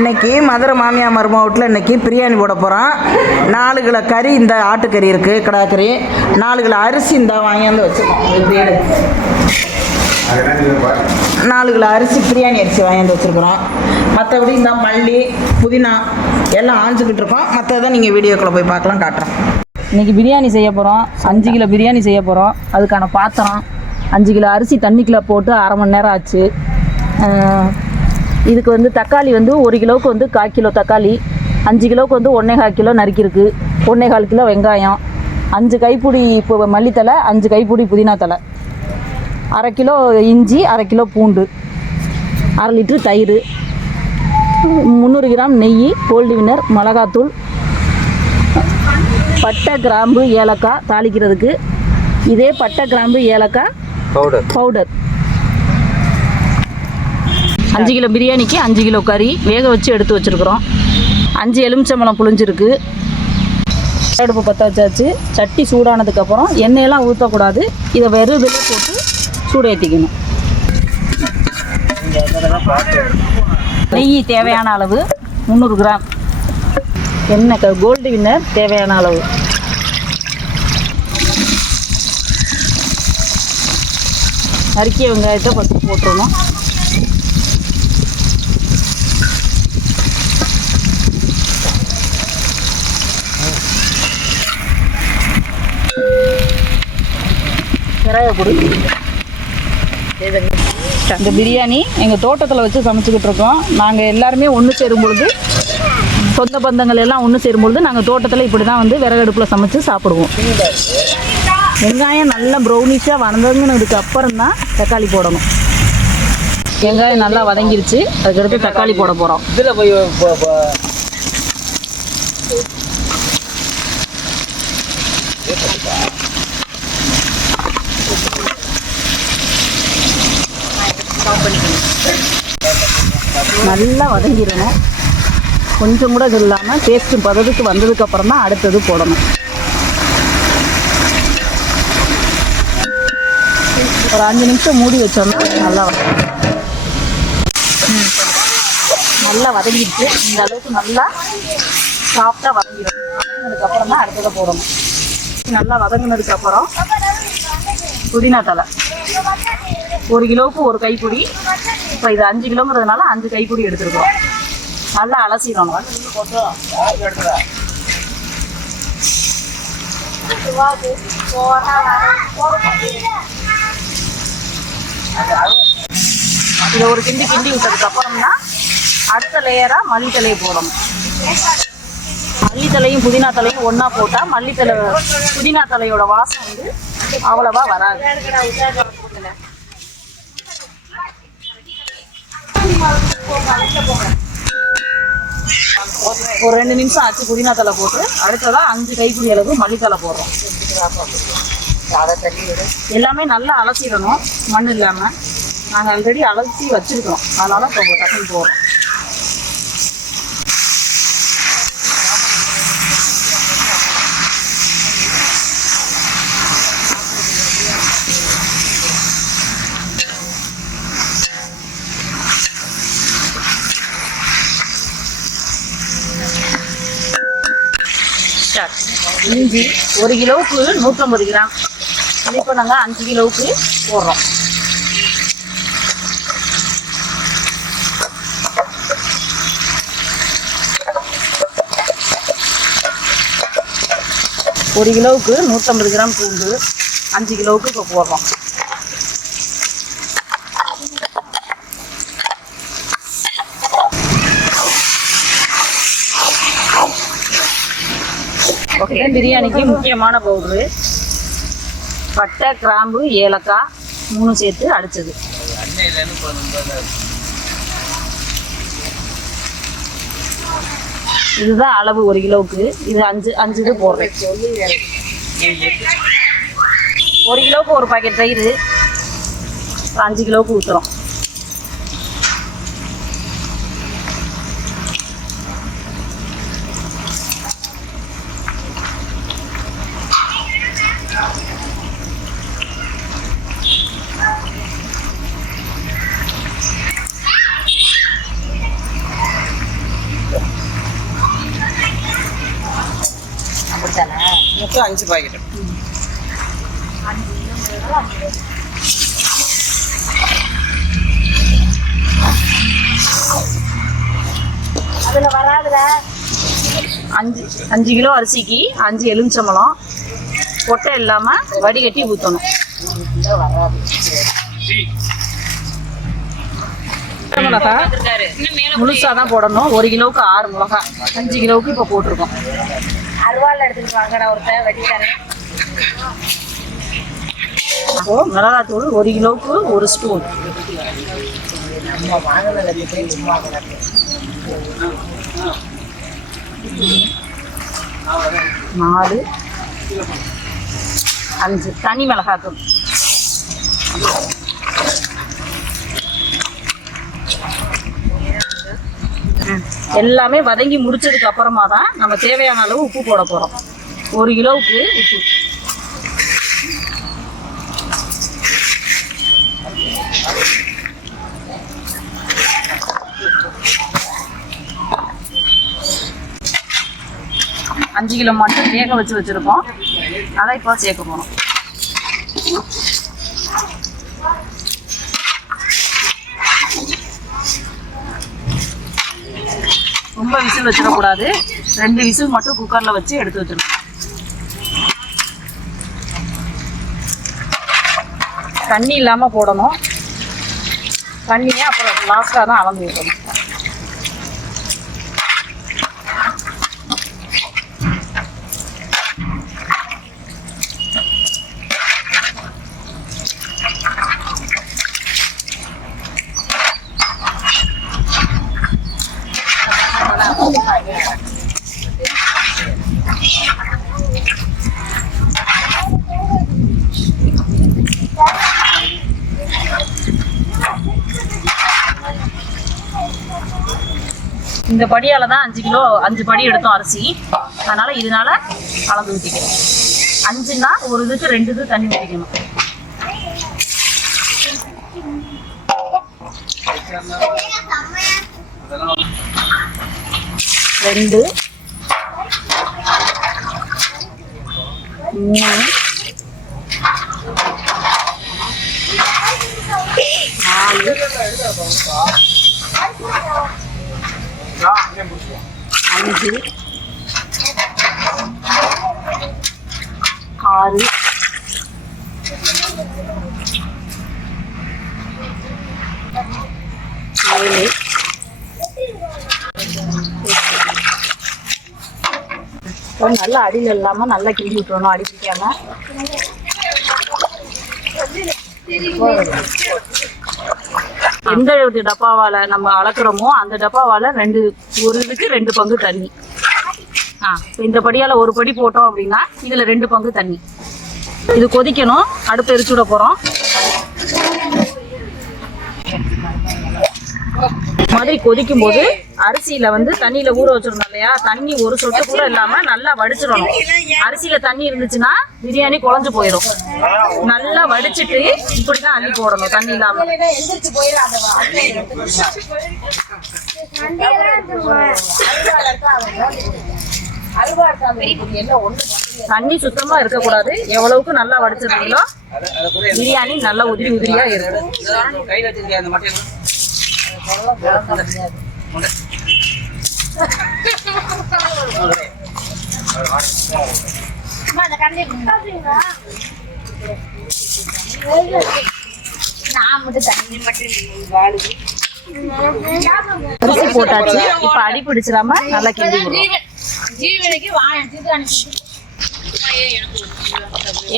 இன்றைக்கி மதுரை மாமியார் மருமகத்தில் இன்றைக்கி பிரியாணி போட போகிறோம். 4 கிலோ கறி, இந்த ஆட்டுக்கறி இருக்குது, கிடாக்கறி. 4 கிலோ அரிசி இந்த வாங்கியாந்து வச்சுருக்கோம். இப்படி 4 கிலோ அரிசி, பிரியாணி அரிசி வாங்கியாந்து வச்சுருக்குறோம். மற்றபடி இந்த மல்லி, புதினா எல்லாம் ஆஞ்சிக்கிட்டு இருக்கோம். மற்றதை நீங்கள் வீடியோக்குள்ளே போய் பார்க்கலாம், காட்டுறோம். இன்றைக்கி பிரியாணி செய்ய போகிறோம். 5 கிலோ பிரியாணி செய்ய போகிறோம். அதுக்கான பாத்திரம் 5 கிலோ அரிசி தண்ணிக்குள்ளே போட்டு 1/2 மணி நேரம் ஆச்சு. இதுக்கு வந்து தக்காளி வந்து 1 கிலோவுக்கு வந்து 1/4 கிலோ தக்காளி, 5 கிலோவுக்கு வந்து 1/4 கிலோ நறுக்கிருக்கு, 1/4 கிலோ வெங்காயம், 5 கைப்பிடி இப்போ மல்லித்தலை, 5 கைப்பிடி புதினா தலை, 1/2 கிலோ இஞ்சி, 1/2 கிலோ பூண்டு, 1/2 லிட்ரு தயிர், 300 கிராம் நெய், கோல்டு வினர், மிளகாத்தூள், பட்டை கிராம்பு ஏலக்காய் தாளிக்கிறதுக்கு. இதே பட்டை கிராம்பு ஏலக்காய் பவுடர். 5 கிலோ பிரியாணிக்கு 5 கிலோ கறி வேக வச்சு எடுத்து வச்சுருக்குறோம். 5 எலுமிச்சம்பழம் புளிஞ்சிருக்கு. அடுப்பு பற்ற வச்சாச்சு. சட்டி சூடானதுக்கப்புறம் எண்ணெயெல்லாம் ஊற்றக்கூடாது. இதை வெறும் இதில் போட்டு சூடு ஏற்றிக்கணும். நெய் தேவையான அளவு 300 கிராம், எண்ணெய் கோல்டு வின்னர் தேவையான அளவு. நறுக்கிய வெங்காயத்தை ஃபஸ்ட்டு போட்டுருணும். பொடி. இந்த பிரியாணி எங்கள் தோட்டத்தில் வச்சு சமைச்சிக்கிட்டு இருக்கோம். நாங்கள் எல்லாருமே ஒன்று சேரும்பொழுது, சொந்த பந்தங்கள் எல்லாம் ஒன்று சேரும்பொழுது நாங்கள் தோட்டத்தில் இப்படி தான் வந்து விறகடுப்பில் சமைச்சு சாப்பிடுவோம். வெங்காயம் நல்லா ப்ரௌனிஷாக வதங்கினதுக்கு அப்புறம் தான் தக்காளி போடணும். வெங்காயம் நல்லா வதங்கிருச்சு. அதுக்கடுத்து தக்காளி போட போகிறோம். இதில் போய் நல்லா வதங்கிடணும். கொஞ்சம் கூட இது இல்லாமல் பேஸ்ட்டு பதத்துக்கு வந்ததுக்கப்புறம் தான் அடுத்தது போடணும். ஒரு 5 நிமிஷம் மூடி வச்சோம்னா நல்லா வதங்கிடுச்சு. இந்த அளவுக்கு நல்லா சாஃப்டாக வதங்கிடும். வதங்கினதுக்கப்புறம் தான் அடுத்ததை போடணும். நல்லா வதங்கினதுக்கப்புறம் புதினா தலை 1 கிலோவுக்கு 1 கைப்பிடி. இப்போ இது 5 கிலோங்கிறதுனால 5 கைப்பிடி எடுத்துருக்கோம். நல்லா அலசிடணும். இதை ஒரு கிண்டி விட்டதுக்கப்புறம் தான் அடுத்த லேயராக மல்லித்தலையை போடணும். மல்லித்தலையும் புதினா தலையும் ஒன்றா போட்டால் மல்லித்தலை புதினா தலையோட வாசம் வந்து அவ்வளவா வராது. ஒரு 2 நிமிஷம் ஆச்சு புதினா தலை போட்டு. அடுத்ததான் 5 கைப்பிடி அளவு மல்லித்தலை போடுறோம். எல்லாமே நல்லா அலசிடணும், மண் இல்லாமல். நாங்கள் ஆல்ரெடி அலசி வச்சுருக்கோம், அதனால இப்போ டக்குன்னு போடுறோம். இஞ்சி 1 கிலோவுக்கு 150 கிராம். இப்போ நாங்கள் 5 கிலோவுக்கு போடுறோம். ஒரு கிலோவுக்கு 150 கிராம் பூண்டு 5 கிலோவுக்கு இப்போ போடுறோம். ஓகே, பிரியாணிக்கு முக்கியமான பவுட்ரு பட்டை கிராம்பு ஏலக்காய் 3 சேர்த்து அடிச்சது. இதுதான் அளவு 1 கிலோவுக்கு. இது 5 இது போடுறேன். 1 கிலோவுக்கு 1 பாக்கெட் தயிர் 5 கிலோவுக்கு ஊற்றுறோம். மொத்தம் 5 பாக்கெட். அதில் வராதுல 5 கிலோ அரிசிக்கு 5 எலுமிச்சம்பழம் கொட்டை இல்லாமல் வடிகட்டி ஊற்றணும். மிளகா முழுசாக தான் போடணும். 1 கிலோவுக்கு 6 மிளகா, 5 கிலோவுக்கு இப்போ போட்டிருக்கோம். அருவாள் எடுத்துட்டு வாங்கடா ஒருத்தர் வெட்டித்தரேன். அப்போது மிளகாத்தூள் 1 கிலோவுக்கு 1 ஸ்பூன். 4 5 தனி மிளகாத்தூள். எல்லாமே வதங்கி முடிச்சதுக்கு அப்புறமா தான் நம்ம தேவையான அளவு உப்பு போட போகிறோம். 1 கிலோவுக்கு உப்பு. அஞ்சு கிலோ மட்டும் வேக வச்சு வச்சுருக்கோம். அதை இப்போ சேர்க்க போகிறோம். ரொம்ப விசில் வச்சிடக்கூடாது. 2 விசில் மட்டும் குக்கரில் வச்சு எடுத்து வச்சிடணும். தண்ணி இல்லாமல் போடணும். தண்ணியே அப்புறம் லாஸ்ட்டாக தான் அளந்து வைக்கணும். இந்த படியால தான் 5 கிலோ 5 படி எடுத்தோம் அரிசி. அதனால இதனால அளந்து ஊற்றிக்கணும். 5ன்னா ஒரு இதுக்கு 2 இது தண்ணி ஊற்றிக்கணும். ரெண்டு 3 4 5 6 7 நல்லா அடியில் இல்லாமல் நல்லா கிண்டி விட்டுறணும். அடி பிடிக்காம. எந்த டப்பாவால் நம்ம அளக்குறோமோ அந்த டப்பாவால் ஒரு இதுக்கு 2 பங்கு தண்ணி. இந்த படியால் ஒரு படி போட்டோம் அப்படின்னா இதில் 2 பங்கு தண்ணி. இது கொதிக்கணும். அடுப்பு எரிச்சு விட போகிறோம். மாதிரி கொதிக்கும் போது அரிசியில தண்ணியில ஊற வச்சிருந்தோம் இல்லையா, தண்ணி ஒரு சொட்டு கூட இல்லாம நல்லா வடிச்சிடணும். அரிசியில தண்ணி இருந்துச்சுன்னா பிரியாணி குழஞ்சு போயிடும். நல்லா வடிச்சிட்டு இப்படிதான் அள்ளி போடணும் தண்ணி இல்லாம. தண்ணி சுத்தமா இருக்கக்கூடாது. எவ்வளவுக்கு நல்லா வடிச்சிருந்தீங்களோ பிரியாணி நல்லா உதிரி உதிரியா இருக்கும். அரிசி போட்டாச்சு. இப்ப அடி பிடிச்சிடாம நல்லா கிண்டி விடுறோம்.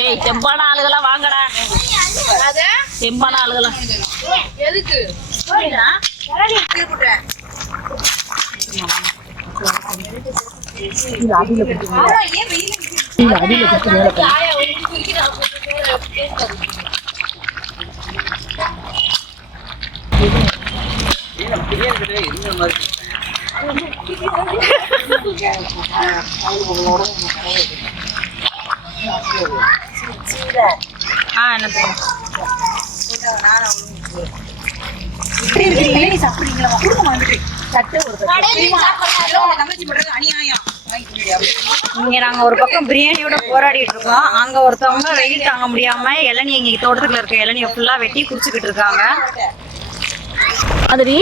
ஏய், செம்பான ஆளுகளா வாங்கடா. செம்பான ஆளுகளா எதுக்கு? இங்க நாங்க ஒரு பக்கம் பிரியாணியோட போராடிட்டு இருக்கோம். அங்க ஒருத்தவங்க வெயில் தாங்க முடியாம இளநீ எங்க தோட்டத்துக்குள்ள இருக்க இளநியை ஃபுல்லா வெட்டி குடிச்சுக்கிட்டு இருக்காங்க. மாதிரி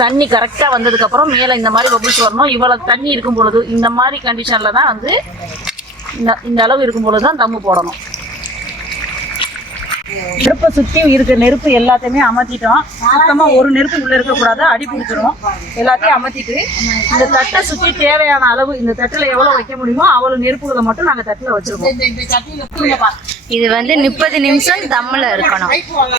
தண்ணி கரெக்டாக வந்ததுக்கப்புறம் மேலே இந்த மாதிரி பபுள்ஸ் வரணும். இவ்வளோ தண்ணி இருக்கும் பொழுது இந்த மாதிரி கண்டிஷனில் தான் வந்து இந்த அளவு இருக்கும் பொழுது தான் தம்மு போடணும். நெருப்பை சுற்றி இருக்க நெருப்பு எல்லாத்தையுமே அமர்த்திட்டோம். சுத்தமாக ஒரு நெருப்பு உள்ளே இருக்கக்கூடாது, அடி பிடிச்சிடும். எல்லாத்தையும் அமர்த்திட்டு இந்த தட்டை சுற்றி தேவையான அளவு இந்த தட்டில் எவ்வளோ வைக்க முடியுமோ அவ்வளோ நெருப்புகளை மட்டும் நாங்கள் தட்டில் வச்சுருக்கோம். இது வந்து 30 நிமிஷம் தம்முல இருக்கணும்.